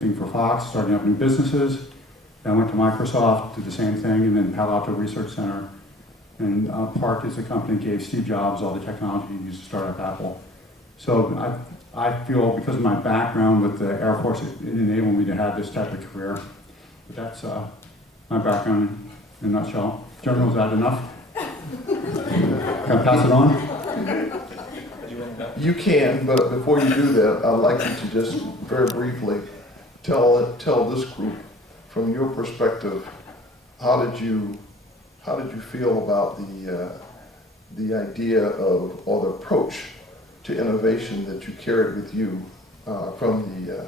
for Fox, starting up new businesses. Then I went to Microsoft, did the same thing, and then Palo Alto Research Center. And Park is a company that gave Steve Jobs all the technology he used to start up Apple. So I feel because of my background with the Air Force, it enabled me to have this type of career. But that's my background in a nutshell. General, is that enough? Can I pass it on? You can, but before you do that, I'd like you to just very briefly tell this group, from your perspective, how did you feel about the idea of, or the approach to innovation that you carried with you from the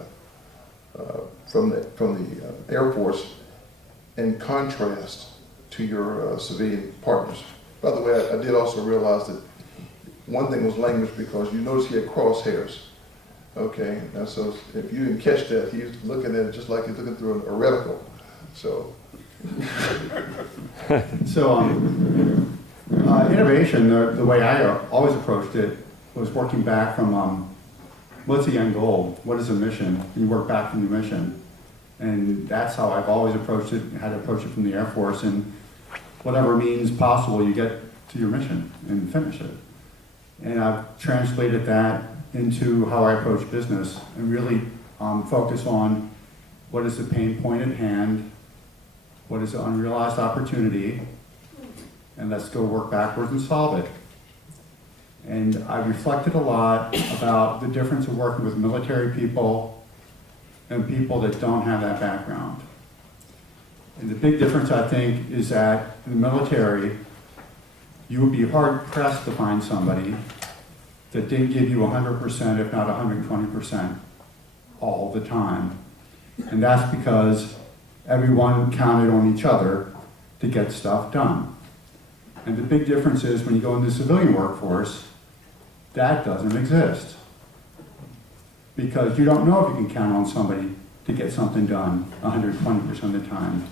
Air Force, in contrast to your civilian partners? By the way, I did also realize that one thing was language, because you notice he had crosshairs. Okay, and so if you didn't catch that, he was looking at it just like he's looking through a reticle. So. So innovation, the way I always approached it was working back from what's the end goal? What is the mission? You work back from the mission. And that's how I've always approached it, had to approach it from the Air Force, and whatever means possible, you get to your mission and finish it. And I've translated that into how I approach business and really focus on what is the pain point at hand, what is the unrealized opportunity, and let's go work backwards and solve it. And I reflected a lot about the difference of working with military people and people that don't have that background. And the big difference, I think, is that in the military, you would be hard pressed to find somebody that didn't give you 100%, if not 120% all the time. And that's because everyone counted on each other to get stuff done. And the big difference is when you go into the civilian workforce, that doesn't exist. Because you don't know if you can count on somebody to get something done 120% of the time.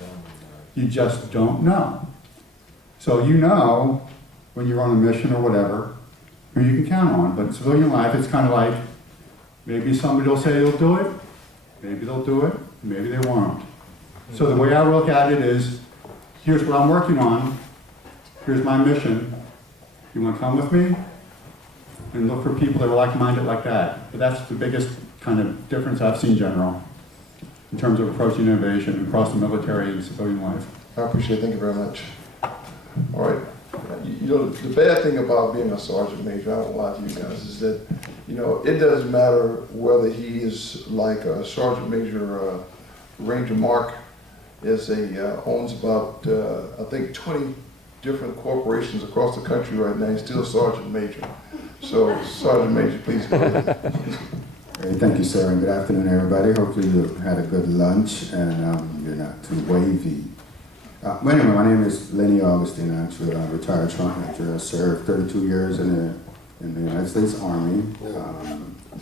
You just don't know. So you know when you're on a mission or whatever, who you can count on. But in civilian life, it's kind of like, maybe somebody will say they'll do it, maybe they'll do it, maybe they won't. So the way I look at it is, here's what I'm working on, here's my mission, you want to come with me? And look for people that are like-minded like that. But that's the biggest kind of difference I've seen, General, in terms of approaching innovation across the military and civilian life. I appreciate it. Thank you very much. All right. You know, the bad thing about being a sergeant major, I won't lie to you guys, is that, you know, it doesn't matter whether he is like a Sergeant Major Ranger Mark owns about, I think, 20 different corporations across the country right now. He's still Sergeant Major. So, Sergeant Major, please go ahead. Hey, thank you, sir, and good afternoon, everybody. Hopefully you had a good lunch and you're not too wavy. Well, anyway, my name is Lenny Augustine. Actually, I'm a retired truck manager. I served 32 years in the United States Army,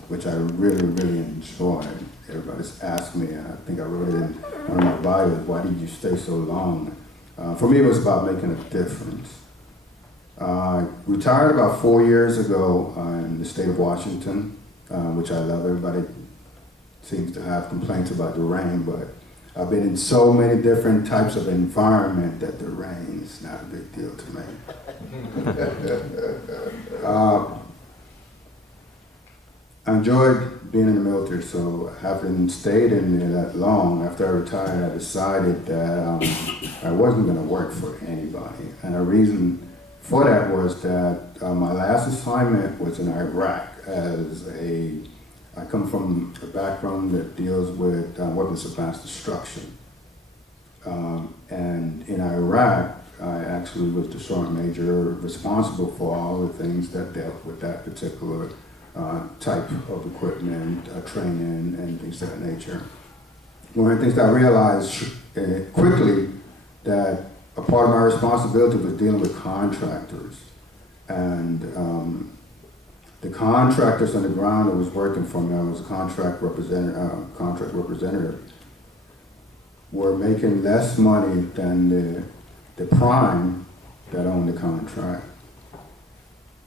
which I really, really enjoyed. Everybody's asked me, and I think I wrote it in one of my bios, why did you stay so long? For me, it was about making a difference. I retired about 4 years ago in the state of Washington, which I love. Everybody seems to have complaints about the rain, but I've been in so many different types of environment that the rain is not a big deal to me. I enjoyed being in the military, so having stayed in there that long, after I retired, I decided that I wasn't going to work for anybody. And the reason for that was that my last assignment was in Iraq I come from a background that deals with weapons of mass destruction. And in Iraq, I actually was the sergeant major responsible for all the things that dealt with that particular type of equipment, training, and things of that nature. One of the things that I realized quickly, that a part of my responsibility was dealing with contractors. And the contractors on the ground that was working for me, I was a contract representative, were making less money than the prime that owned the contract.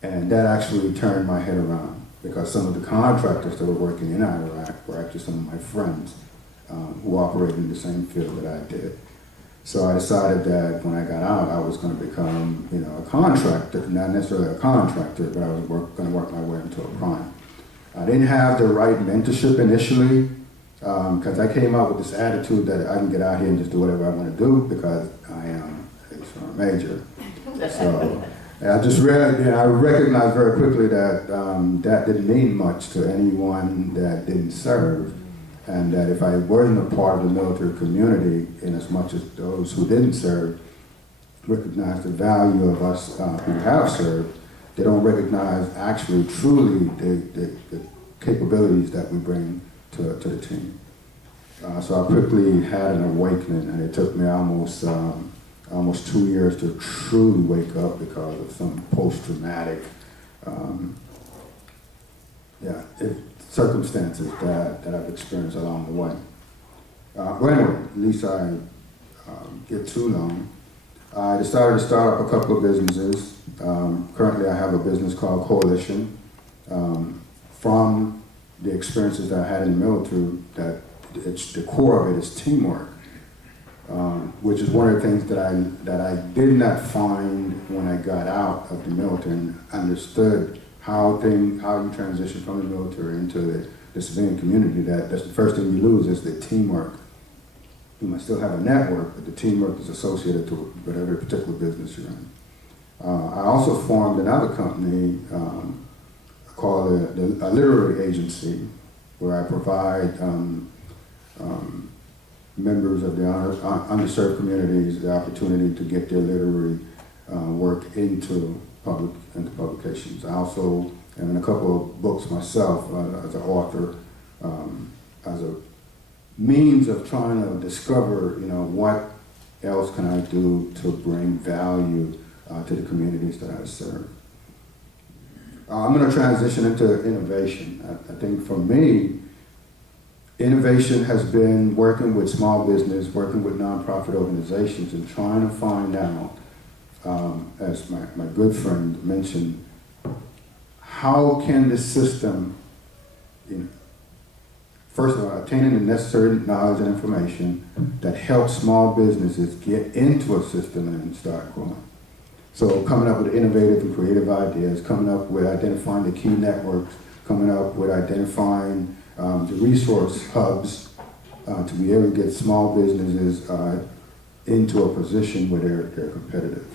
And that actually turned my head around, because some of the contractors that were working in Iraq were actually some of my friends. who operated in the same field that I did. So I decided that when I got out, I was going to become, a contractor, not necessarily a contractor, but I was going to work my way into a prime. I didn't have the right mentorship initially, because I came out with this attitude that I can get out here and just do whatever I want to do because I am a sergeant major. So I just I recognized very quickly that that didn't mean much to anyone that didn't serve, and that if I wasn't a part of the military community, in as much as those who didn't serve recognize the value of us who have served, they don't recognize actually truly the capabilities that we bring to the team. So I quickly had an awakening, and it took me almost 2 years to truly wake up because of some post-traumatic circumstances that I've experienced along the way. Well, anyway, at least I get too long. I decided to start up a couple of businesses. Currently, I have a business called Coalition. From the experiences that I had in the military, that the core of it is teamwork, which is one of the things that I did not find when I got out of the military and understood how you transition from the military into the civilian community. That's the first thing you lose is the teamwork. You might still have a network, but the teamwork is associated to whatever particular business you're in. I also formed another company called a literary agency, where I provide members of the underserved communities the opportunity to get their literary work into publications. I also am in a couple of books myself as an author, as a means of trying to discover, what else can I do to bring value to the communities that I serve. I'm going to transition into innovation. I think for me, innovation has been working with small business, working with nonprofit organizations, and trying to find out, as my good friend mentioned, how can the system, first of all, obtaining the necessary knowledge and information that helps small businesses get into a system and start growing. So coming up with innovative and creative ideas, coming up with identifying the key networks, coming up with identifying the resource hubs to be able to get small businesses into a position where they're competitive.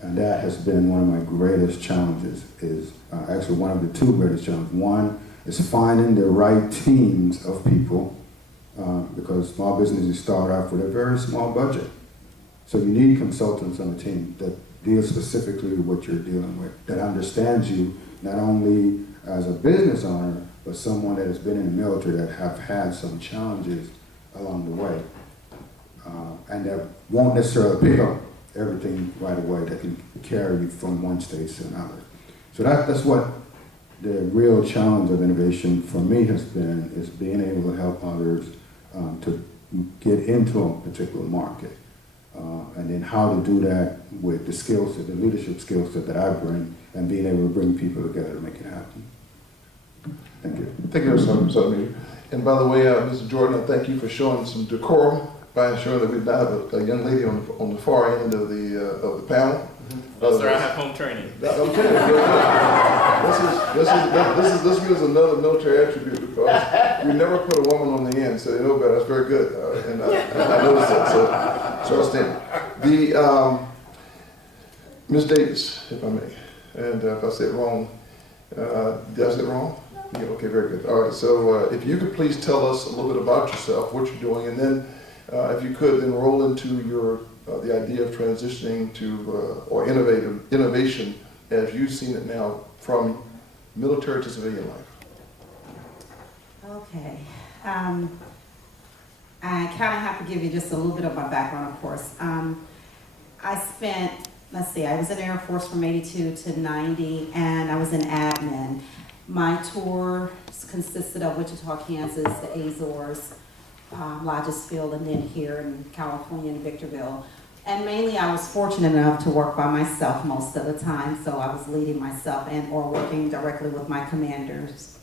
And that has been one of my greatest challenges, is actually one of the two greatest challenges. One is finding the right teams of people, because small businesses start off with a very small budget. So you need consultants on the team that deal specifically with what you're dealing with, that understands you not only as a business owner, but someone that has been in the military that have had some challenges along the way, and that won't necessarily pick up everything right away, that can carry you from one stage to another. So that's what the real challenge of innovation for me has been, is being able to help others to get into a particular market. And then how to do that with the skill set, the leadership skill set that I bring, and being able to bring people together to make it happen. Thank you. Thank you, Mr. Major. And by the way, Mr. Jordan, I thank you for showing some decorum by ensuring that we not have a young lady on the far end of the panel. No, sir, I have home training. Okay, this is another military attribute, because we never put a woman on the end, so they know better. That's very good, and I noticed that. So I stand. Ms. Davis, if I may, and if I said wrong, did I say it wrong? Yeah, okay, very good. All right, so if you could please tell us a little bit about yourself, what you're doing, and then if you could then roll into your the idea of transitioning to or innovation as you've seen it now from military to civilian life. Okay. I kind of have to give you just a little bit of my background, of course. I spent, I was in the Air Force from 82 to 90, and I was in admin. My tour consisted of Wichita, Kansas, the Azores, Lodges Field, and then here in California in Victorville. And mainly I was fortunate enough to work by myself most of the time, so I was leading myself and or working directly with my commanders.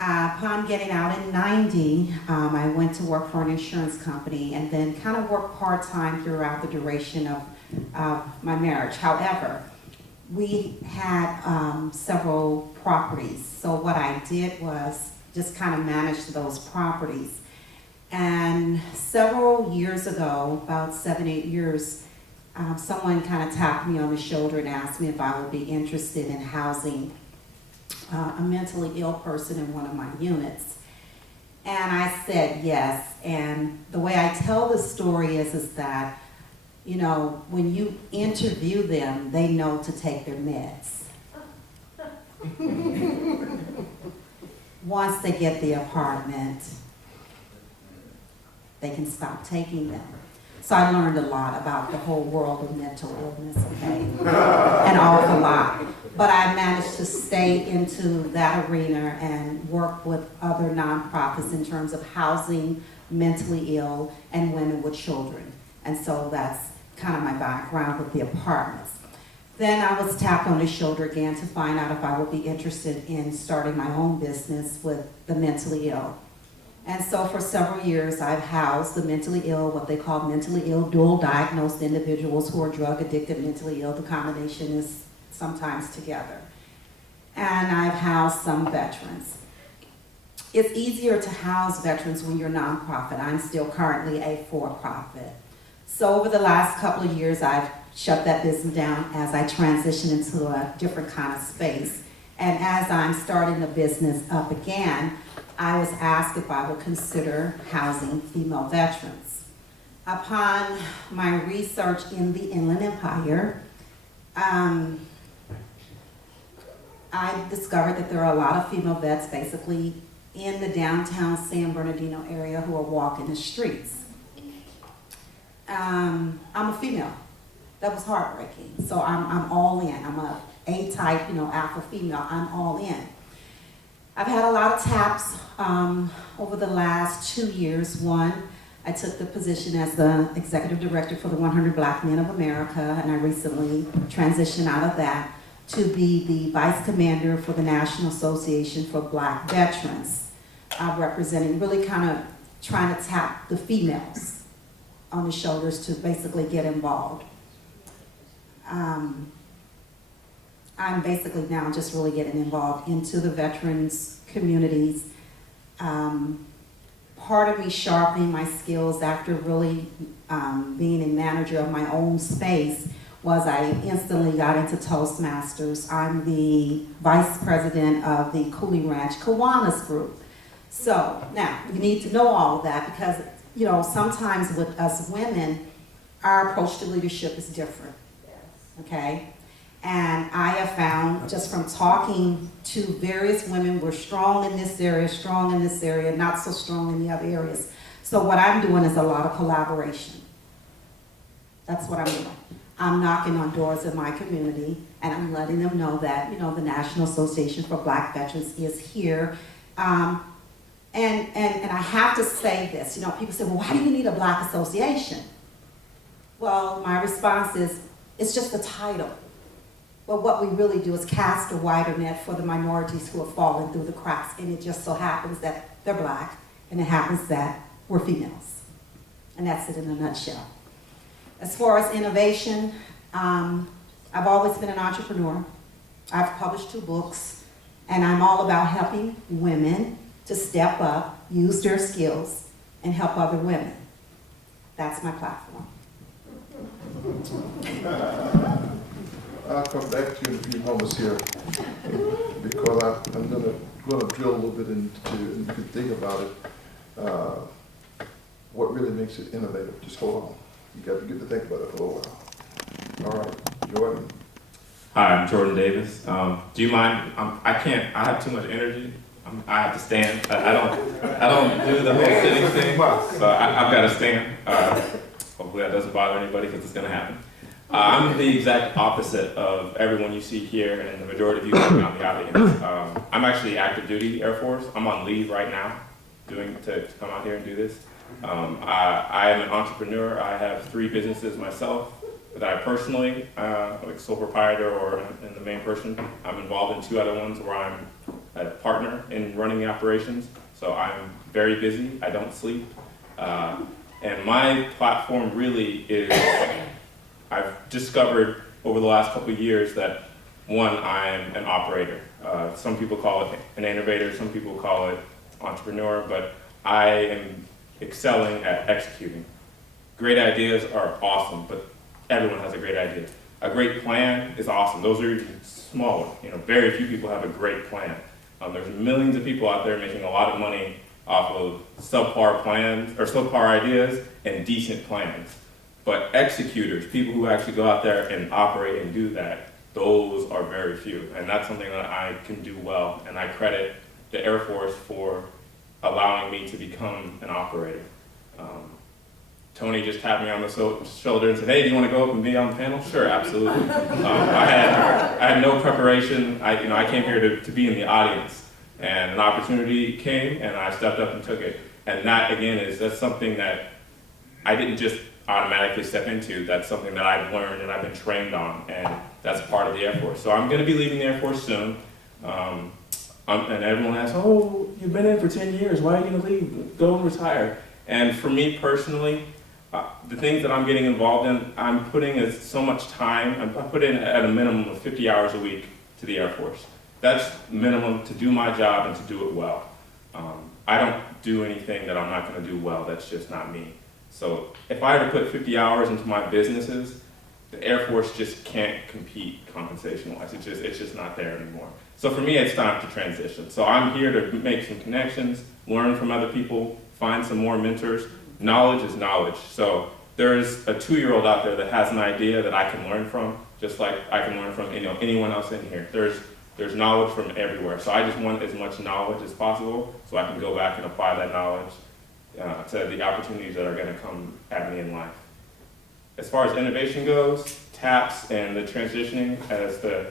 Upon getting out in 90, I went to work for an insurance company and then kind of worked part-time throughout the duration of my marriage. However, we had several properties. So what I did was just kind of manage those properties. And several years ago, about 7, 8 years, someone kind of tapped me on the shoulder and asked me if I would be interested in housing a mentally ill person in one of my units. And I said yes. And the way I tell the story is that, you know, when you interview them, they know to take their meds. Once they get the apartment, they can stop taking them. So I learned a lot about the whole world of mental illness, okay? An awful lot. But I managed to stay into that arena and work with other nonprofits in terms of housing mentally ill and women with children. And so that's kind of my background with the apartments. Then I was tapped on the shoulder again to find out if I would be interested in starting my own business with the mentally ill. And so for several years, I've housed the mentally ill, what they call mentally ill, dual diagnosed individuals who are drug addicted, mentally ill. The combination is sometimes together. And I've housed some veterans. It's easier to house veterans when you're a nonprofit. I'm still currently a for-profit. So over the last couple of years, I've shut that business down as I transition into a different kind of space. And as I'm starting the business up again, I was asked if I would consider housing female veterans. Upon my research in the Inland Empire, I discovered that there are a lot of female vets basically in the downtown San Bernardino area who are walking the streets. I'm a female. That was heartbreaking. So I'm all in. I'm a A-type, alpha female. I'm all in. I've had a lot of taps over the last 2 years. One, I took the position as the executive director for the 100 Black Men of America, and I recently transitioned out of that to be the vice commander for the National Association for Black Veterans, representing, really kind of trying to tap the females on the shoulders to basically get involved. I'm basically now just really getting involved into the veterans communities. Part of me sharpening my skills after really being a manager of my own space was I instantly got into Toastmasters. I'm the vice president of the Cooley Ranch Kiwanis group. So now you need to know all of that because sometimes with us women, our approach to leadership is different. Okay? And I have found, just from talking to various women, we're strong in this area, not so strong in the other areas. So what I'm doing is a lot of collaboration. That's what I'm doing. I'm knocking on doors in my community, and I'm letting them know that, the National Association for Black Veterans is here. And I have to say this, people say, well, why do you need a Black association? Well, my response is, it's just a title. But what we really do is cast a wider net for the minorities who have fallen through the cracks, and it just so happens that they're Black, and it happens that we're females. And that's it in a nutshell. As far as innovation, I've always been an entrepreneur. I've published 2 books, and I'm all about helping women to step up, use their skills, and help other women. That's my platform. I'll come back to you in a few moments here because I'm going to drill a little bit into, and you can think about it, what really makes it innovative. Just hold on. You got to get to think about it for a little while. All right, Jordan. Hi, I'm Jordan Davis. Do you mind? I have too much energy. I have to stand. I don't do the whole sitting thing, so I've got to stand. Hopefully that doesn't bother anybody because it's going to happen. I'm the exact opposite of everyone you see here and the majority of you coming out the audience. I'm actually active duty Air Force. I'm on leave right now to come out here and do this. I am an entrepreneur. I have 3 businesses myself that I personally, like sole proprietor or in the main person. I'm involved in 2 other ones where I'm a partner in running the operations. So I'm very busy. I don't sleep. And my platform really is, I've discovered over the last couple of years that, one, I'm an operator. Some people call it an innovator, some people call it entrepreneur, but I am excelling at executing. Great ideas are awesome, but everyone has a great idea. A great plan is awesome. Those are even smaller. Very few people have a great plan. There's millions of people out there making a lot of money off of subpar plans or subpar ideas and decent plans. But executors, people who actually go out there and operate and do that, those are very few. And that's something that I can do well. And I credit the Air Force for allowing me to become an operator. Tony just tapped me on the shoulder and said, "Hey, do you want to go up and be on the panel?" Sure, absolutely. I had no preparation. I came here to be in the audience, and an opportunity came, and I stepped up and took it. And that, again, that's something that I didn't just automatically step into. That's something that I've learned and I've been trained on, and that's part of the Air Force. So I'm going to be leaving the Air Force soon. And everyone asks, "Oh, you've been in for 10 years. Why are you going to leave? Go and retire." And for me personally, the things that I'm getting involved in, I'm putting so much time. I put in at a minimum of 50 hours a week to the Air Force. That's minimum to do my job and to do it well. I don't do anything that I'm not going to do well. That's just not me. So if I had to put 50 hours into my businesses, the Air Force just can't compete compensation-wise. It's just not there anymore. So for me, it's time to transition. So I'm here to make some connections, learn from other people, find some more mentors. Knowledge is knowledge. So there's a 2-year-old out there that has an idea that I can learn from, just like I can learn from anyone else in here. There's knowledge from everywhere. So I just want as much knowledge as possible so I can go back and apply that knowledge to the opportunities that are going to come at me in life. As far as innovation goes, TAPS and the transitioning, as the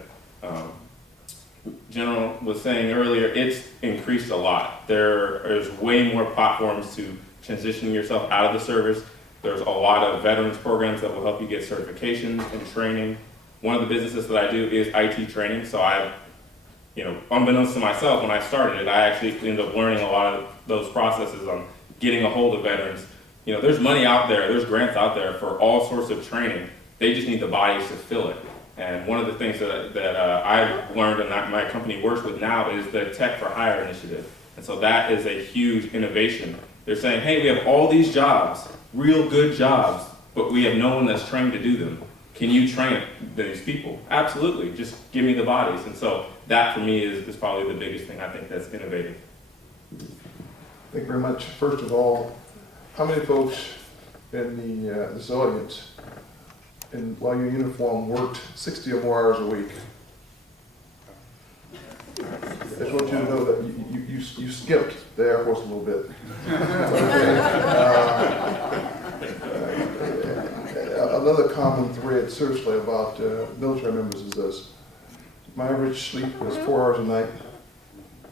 General was saying earlier, it's increased a lot. There's way more platforms to transitioning yourself out of the service. There's a lot of veterans programs that will help you get certifications and training. One of the businesses that I do is IT training, so unbeknownst to myself, when I started it, I actually ended up learning a lot of those processes on getting a hold of veterans. There's money out there, there's grants out there for all sorts of training. They just need the bodies to fill it. And one of the things that I've learned and that my company works with now is the Tech for Hire initiative. And so that is a huge innovation. They're saying, "Hey, we have all these jobs, real good jobs, but we have no one that's trained to do them. Can you train these people?" Absolutely, just give me the bodies. And so that for me is probably the biggest thing I think that's innovative. Thank you very much. First of all, how many folks in this audience, while you're in uniform, worked 60 or more hours a week? I just want you to know that you skipped the Air Force a little bit. Another common thread, seriously, about military members is this. My average sleep is 4 hours a night,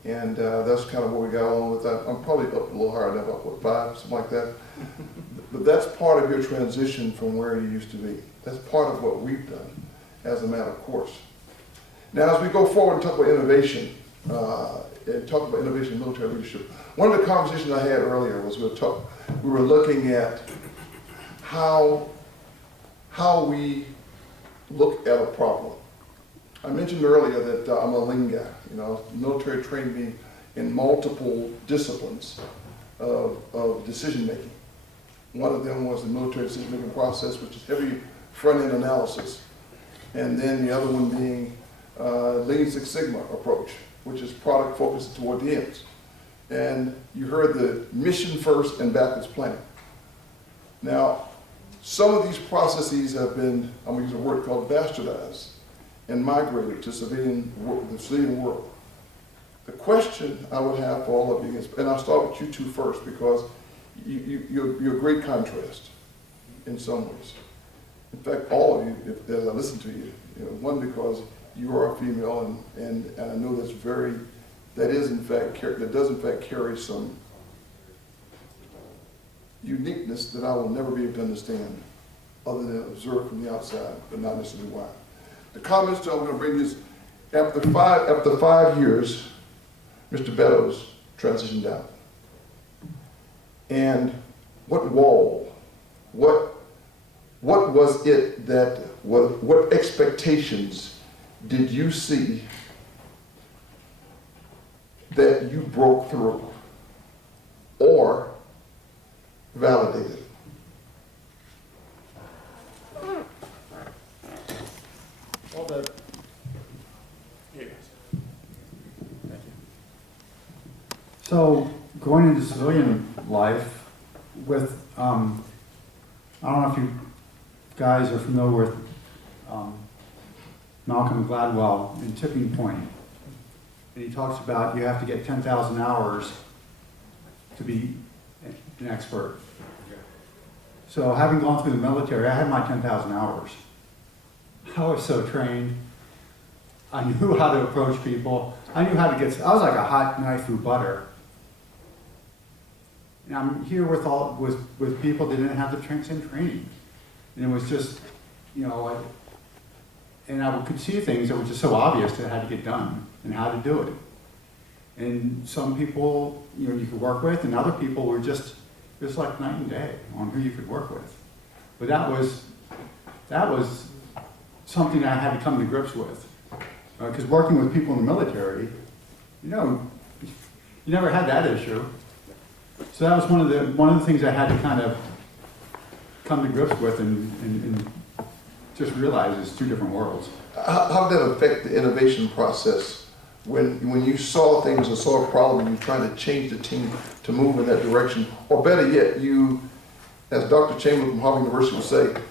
and that's kind of what we got along with that. I'm probably up a little higher than about 5, something like that. But that's part of your transition from where you used to be. That's part of what we've done as a matter of course. Now, as we go forward and talk about innovation, in military leadership, one of the conversations I had earlier was we were looking at how we look at a problem. I mentioned earlier that I'm a lean guy. The military trained me in multiple disciplines of decision making. One of them was the military decision making process, which is heavy front end analysis, and then the other one being Lean Six Sigma approach, which is product focused toward the ends. And you heard the mission first and backwards planning. Now, some of these processes have been, I'm going to use a word called bastardized and migrated to the civilian world. The question I would have for all of you is, and I'll start with you two first because you're a great contrast in some ways. In fact, all of you, as I listen to you, one because you are a female, and I know that does in fact carry some uniqueness that I will never be able to understand other than observe from the outside, but not necessarily why. The comments that I'm going to bring is, after 5 years, Mr. Beddows transitioned out. And what wall, what was it that, what expectations did you see that you broke through or validated? Well, the, so going into civilian life with, I don't know if you guys are familiar with Malcolm Gladwell in Tipping Point. And he talks about you have to get 10,000 hours to be an expert. So having gone through the military, I had my 10,000 hours. I was so trained. I knew how to approach people. I knew how to get, I was like a hot knife through butter. And I'm here with people that didn't have the same training. And it was just, you know, and I could see things that were just so obvious that had to get done and how to do it. And some people, you know, you could work with, and other people were just like night and day on who you could work with. But that was something I had to come to grips with. Because working with people in the military, you know, you never had that issue. So that was one of the things I had to kind of come to grips with and just realize it's two different worlds. How did that affect the innovation process when you saw things and saw a problem and you tried to change the team to move in that direction? Or better yet, you, as Dr. Chamberlain from Harvard University would say,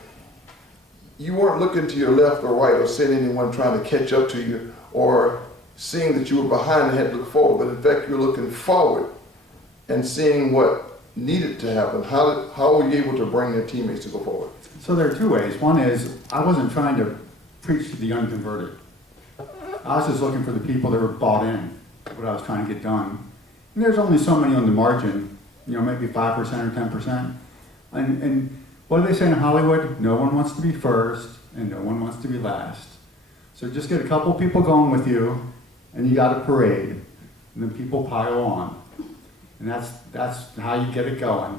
you weren't looking to your left or right or seeing anyone trying to catch up to you or seeing that you were behind and had to look forward, but in fact you're looking forward and seeing what needed to happen. How were you able to bring your teammates to go forward? So there are two ways. One is I wasn't trying to preach to the unconverted. I was just looking for the people that were bought in, what I was trying to get done. And there's only so many on the margin, you know, maybe 5% or 10%. And what do they say in Hollywood? No one wants to be first and no one wants to be last. So just get a couple people going with you and you got a parade and then people pile on. And that's how you get it going.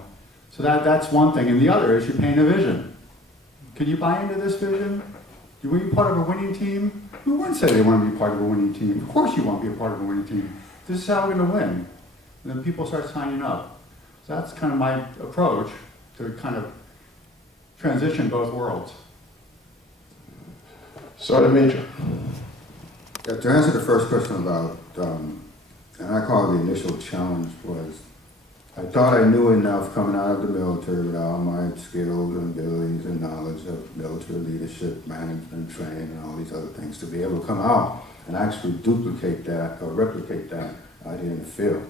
So that's one thing. And the other is you paint a vision. Can you buy into this vision? Do you want to be part of a winning team? Who wouldn't say they want to be part of a winning team? Of course you want to be a part of a winning team. This is how we're going to win. And then people start signing up. So that's kind of my approach to kind of transition both worlds. Sergeant Major. Yeah, to answer the first question about, and I call it the initial challenge, was I thought I knew enough coming out of the military with all my skills and abilities and knowledge of military leadership, management, training, and all these other things to be able to come out and actually duplicate that or replicate that out here in the field.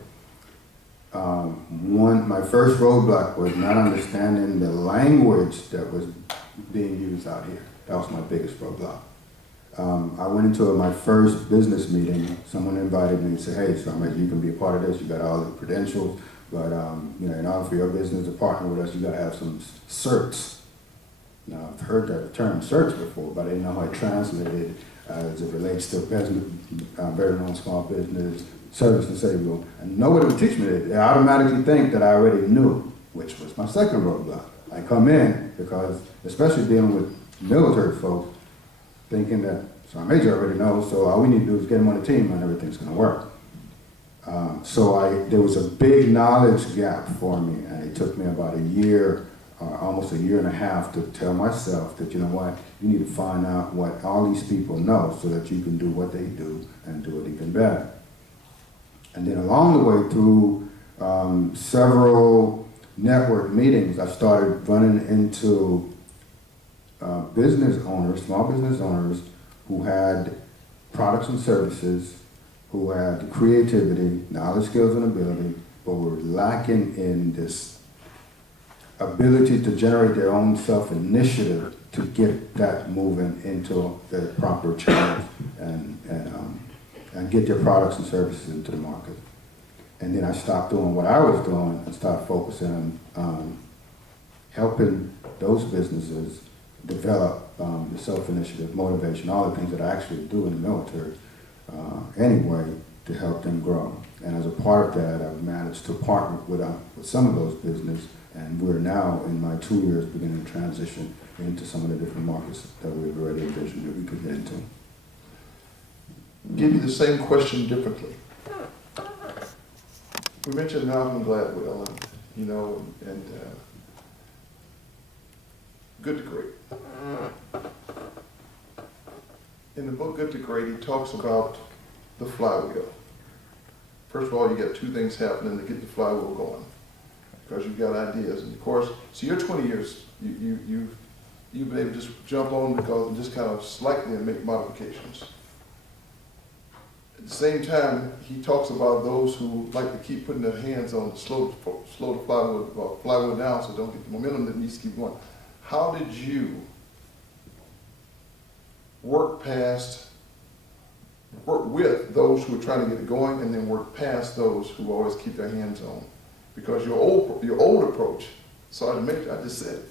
My first roadblock was not understanding the language that was being used out here. That was my biggest roadblock. I went into my first business meeting. Someone invited me and said, "Hey, so you can be a part of this. You got all the credentials, but you know, in order for your business to partner with us, you got to have some certs." Now, I've heard that term "certs" before, but I didn't know how it translated as it relates to business, very known small business, service disabled, and nobody would teach me that. They automatically think that I already knew, which was my second roadblock. I come in because, especially dealing with military folks, thinking that Sergeant Major already knows, so all we need to do is get him on the team and everything's going to work. There was a big knowledge gap for me, and it took me about a year, almost a year and a half, to tell myself that, you know what, you need to find out what all these people know so that you can do what they do and do it even better. And then along the way through several network meetings, I started running into business owners, small business owners, who had products and services, who had creativity, knowledge, skills, and ability, but were lacking in this ability to generate their own self-initiative to get that moving into the proper channels and get their products and services into the market. And then I stopped doing what I was doing and started focusing on helping those businesses develop the self-initiative, motivation, all the things that I actually do in the military anyway, to help them grow. And as a part of that, I've managed to partner with some of those businesses, and we're now in my 2 years beginning to transition into some of the different markets that we've already envisioned that we could get into. Give you the same question differently. We mentioned Malcolm Gladwell, and Good to Great. In the book Good to Great, he talks about the flywheel. First of all, you got two things happening to get the flywheel going, because you've got ideas, and of course, so your 20 years, you've been able to just jump on because and just kind of slightly make modifications. At the same time, he talks about those who like to keep putting their hands on to slow the flywheel down, so don't get the momentum that needs to keep going. How did you work with those who are trying to get it going, and then work past those who always keep their hands on? Because your old approach, Sergeant Major, I just said,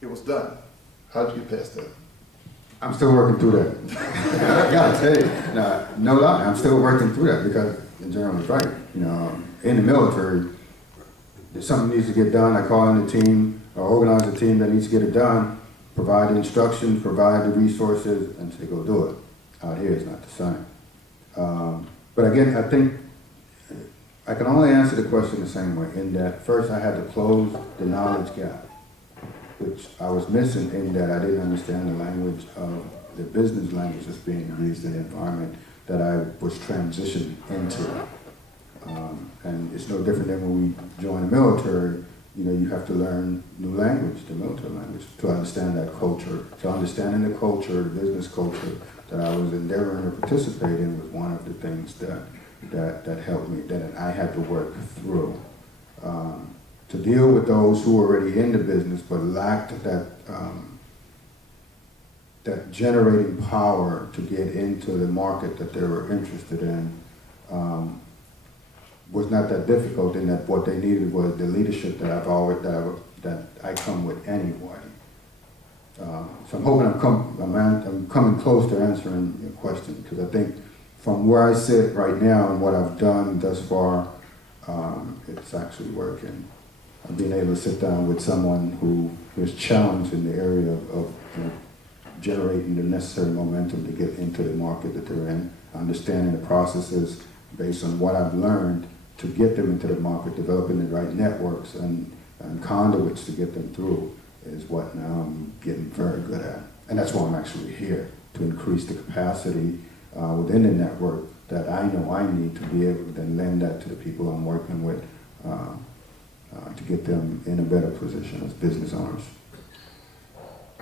it was done. How did you get past that? I'm still working through that. I gotta tell you, no lie, I'm still working through that because the general is right. In the military, if something needs to get done, I call in a team or organize a team that needs to get it done, provide the instructions, provide the resources, and say go do it. Out here, it's not the same. But again, I think I can only answer the question the same way, in that first I had to close the knowledge gap, which I was missing in that I didn't understand the language of the business language that's being used in the environment that I was transitioning into. And it's no different than when we join the military. You have to learn new language, the military language, to understand that culture. So understanding the culture, the business culture that I was endeavoring to participate in was one of the things that helped me, that I had to work through. To deal with those who were already in the business but lacked that generating power to get into the market that they were interested in was not that difficult, in that what they needed was the leadership that I come with anyway. So I'm hoping I'm coming close to answering your question, because I think from where I sit right now and what I've done thus far, it's actually working. I've been able to sit down with someone who is challenged in the area of generating the necessary momentum to get into the market that they're in, understanding the processes based on what I've learned to get them into the market, developing the right networks and conduits to get them through is what now I'm getting very good at. And that's why I'm actually here, to increase the capacity within the network that I know I need to be able to then lend that to the people I'm working with to get them in a better position as business owners.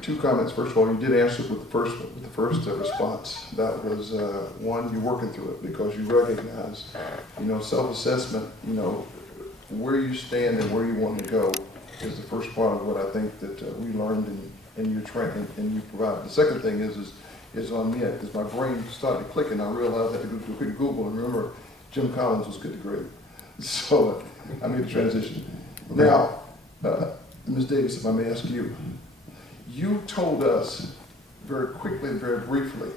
Two comments. First of all, you did answer with the first response. That was one, you're working through it because you recognize, self-assessment, where you stand and where you want to go is the first part of what I think that we learned in your training and you provided. The second thing is on me, because my brain started clicking. I realized I had to do a quick Google and remember Jim Collins was Good to Great. So I made the transition. Now, Ms. Davis, if I may ask you, you told us very quickly and very briefly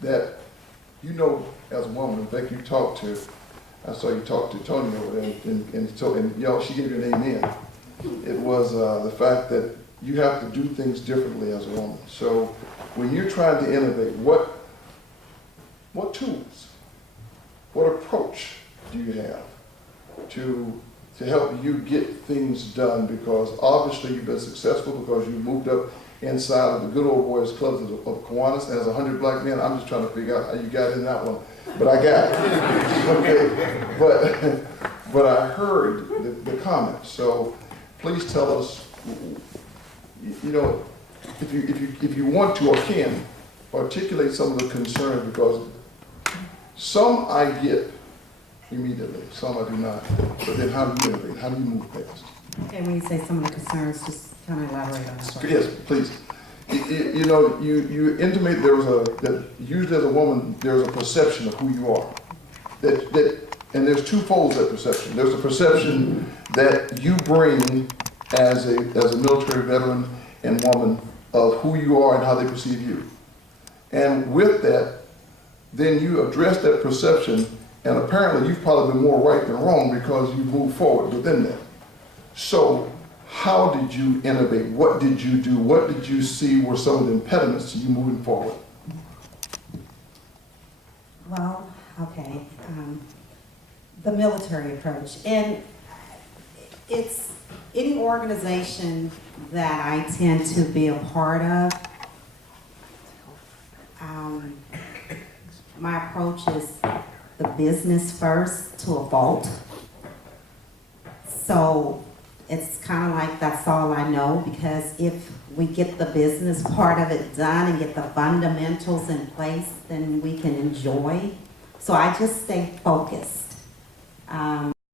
that as a woman, in fact, I saw you talk to Tony over there, and she gave you an amen. It was the fact that you have to do things differently as a woman. So when you're trying to innovate, what tools, what approach do you have to help you get things done? Because obviously you've been successful because you moved up inside of the good old boys clubs of Kiwanis, and as 100 black men, I'm just trying to figure out how you got in that one, but I got it. Okay, but I heard the comments, so please tell us, if you want to or can, articulate some of the concerns, because some I get immediately, some I do not. But then how do you innovate? How do you move past? Okay, when you say some of the concerns, just kind of elaborate on that. Yes, please. You intimate that usually as a woman, there's a perception of who you are. And there's two folds of that perception. There's a perception that you bring as a military veteran and woman of who you are and how they perceive you. And with that, then you address that perception, and apparently you've probably been more right than wrong because you moved forward within that. So how did you innovate? What did you do? What did you see were some of the impediments to you moving forward? Well, okay, the military approach. And it's any organization that I tend to be a part of, my approach is the business first to a vault. So it's kind of like that's all I know, because if we get the business part of it done and get the fundamentals in place, then we can enjoy. So I just stay focused.